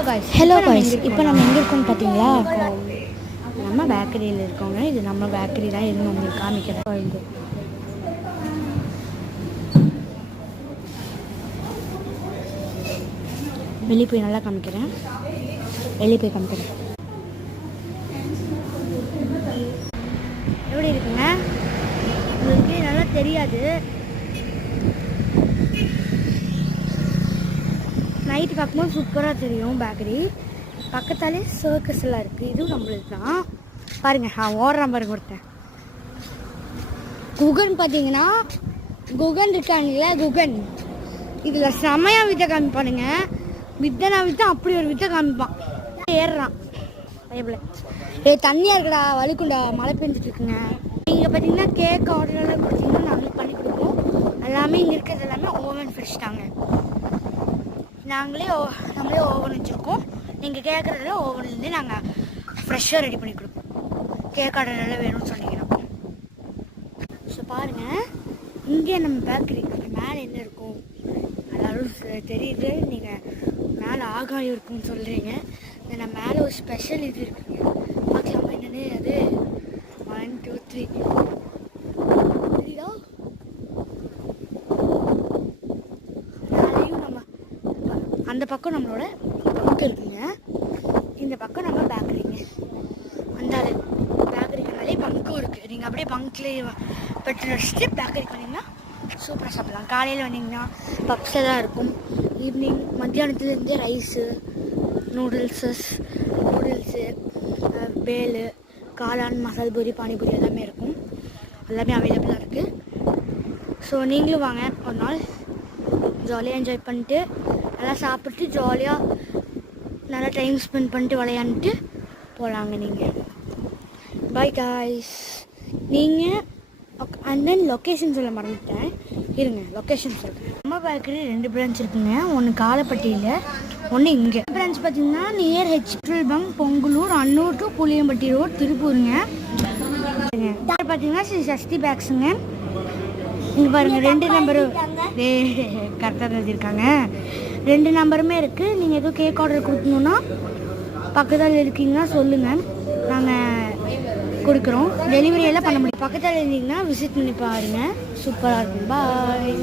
Hello guys, இப்போ நம்ம எங்கே இருக்கோம்னு பார்த்தீங்களா? நம்ம பேக்கரியில் இருக்கோங்க. இது நம்ம பேக்கரி தான். இருந்து உங்களுக்கு காமிக்கிறேன். இது வெளியே போய் நல்லா காமிக்கிறேன். வெளியே போய் காமிக்கிறேன். எப்படி இருக்குங்க? உங்களுக்கு நல்லா தெரியாது. நைட்டு பார்க்கும்போது சூப்பராக தெரியும். பேக்கரி பக்கத்தாலே சர்க்கஸ் எல்லாம் இருக்குது. இதுவும் நம்மளுக்கு தான். பாருங்கள், ஓடுறான் பாருங்க ஒருத்தன். குகன் பார்த்தீங்கன்னா, குகன் இருக்காங்களே, குகன் இதில் செமையாக வித்தை காமிப்பானுங்க. வித்தனா வித்த அப்படி ஒரு வித்தை காமிப்பான். ஏறுறான் பயப்பில். தண்ணியாக இருக்குடா, வலிக்குண்டா, மழை பெஞ்சிட்டு இருக்குங்க. நீங்கள் பார்த்தீங்கன்னா கேக் ஆர்டர்லாம் கொடுத்தீங்கன்னா நாங்கள் பண்ணி கொடுப்போம். எல்லாமே இங்கே இருக்கிறது எல்லாமே ஓவன் ஃப்ரெஷ் தாங்க. நம்மளே ஓவன் வச்சுருக்கோம். நீங்கள் கேட்குறதுல ஓவன்லேருந்து நாங்கள் ஃப்ரெஷ்ஷாக ரெடி பண்ணி கொடுப்போம். கேக் ஆர்டர் எல்லாம் வேணும்னு சொன்னீங்கன்னா. ஸோ பாருங்கள், இங்கே நம்ம பேக்கரி மேலே என்ன இருக்கும் எல்லாரும் தெரியுது. நீங்கள் மேலே ஆகாயம் இருக்குன்னு சொல்கிறீங்க. நான் மேலே ஒரு ஸ்பெஷல் இது இருக்குங்க. பார்க்கலாமா என்னென்னு? அது 1 2 3 தெரியுதா? மேலேயும் நம்ம அந்த பக்கம் நம்மளோட பங்க் இருக்குங்க. இந்த பக்கம் நம்ம பேக்கரிங்க. அந்த பேக்கரிக்கு மேலே பங்க்கும் இருக்குது. நீங்கள் அப்படியே பங்க்லேயே பெட்ரோல் அடிச்சுட்டு பேக்கரிக்கு வந்தீங்கன்னா சூப்பராக சாப்பிட்லாம். காலையில் வந்தீங்கன்னா பப்ஸை தான் இருக்கும். ஈவினிங் மத்தியானத்துலேருந்து ரைஸு, நூடுல்ஸு, பேலு, காளான், மசால் பூரி, பானிபூரி எல்லாமே இருக்கும். எல்லாமே அவைலபிளாக இருக்குது. ஸோ நீங்களும் வாங்க, ஒரு நாள் ஜாலியாக என்ஜாய் பண்ணிட்டு நல்லா சாப்பிட்டு ஜாலியாக நல்லா டைம் ஸ்பெண்ட் பண்ணிட்டு விளையாண்டுட்டு போகலாங்க. நீங்கள் பாய் காய்ஸ். நீங்கள் அண்ட் தென் லொக்கேஷன் சொல்ல மறந்துட்டேன். இருங்க, லொக்கேஷன் சொல்கிறேன். நம்ம பேக்கரி 2 பிரான்ச் இருக்குங்க. ஒன்று காலப்பட்டியில், ஒன்று இங்கே. பிரான்ச் பார்த்தீங்கன்னா near petrol bunk, Pongalur, Annur to Puliyampatti road, திருப்பூருங்க. பார்த்தீங்கன்னா ஸ்ரீ சஷ்டி பேக்ஸுங்க. இங்கே பாருங்கள், 2 நம்பரும் கரெக்டாக எழுதியிருக்காங்க. 2 நம்பருமே இருக்குது. நீங்கள் எதுவும் கேக் ஆர்டர் கொடுக்கணுன்னா பக்கத்தில் இருக்கீங்கன்னா சொல்லுங்கள், நாங்கள் கொடுக்குறோம். டெலிவரி எல்லாம் பண்ண முடியும். பக்கத்தில் இருந்தீங்கன்னா விசிட் பண்ணி பாருங்கள். சூப்பராக இருக்கும். பாய்.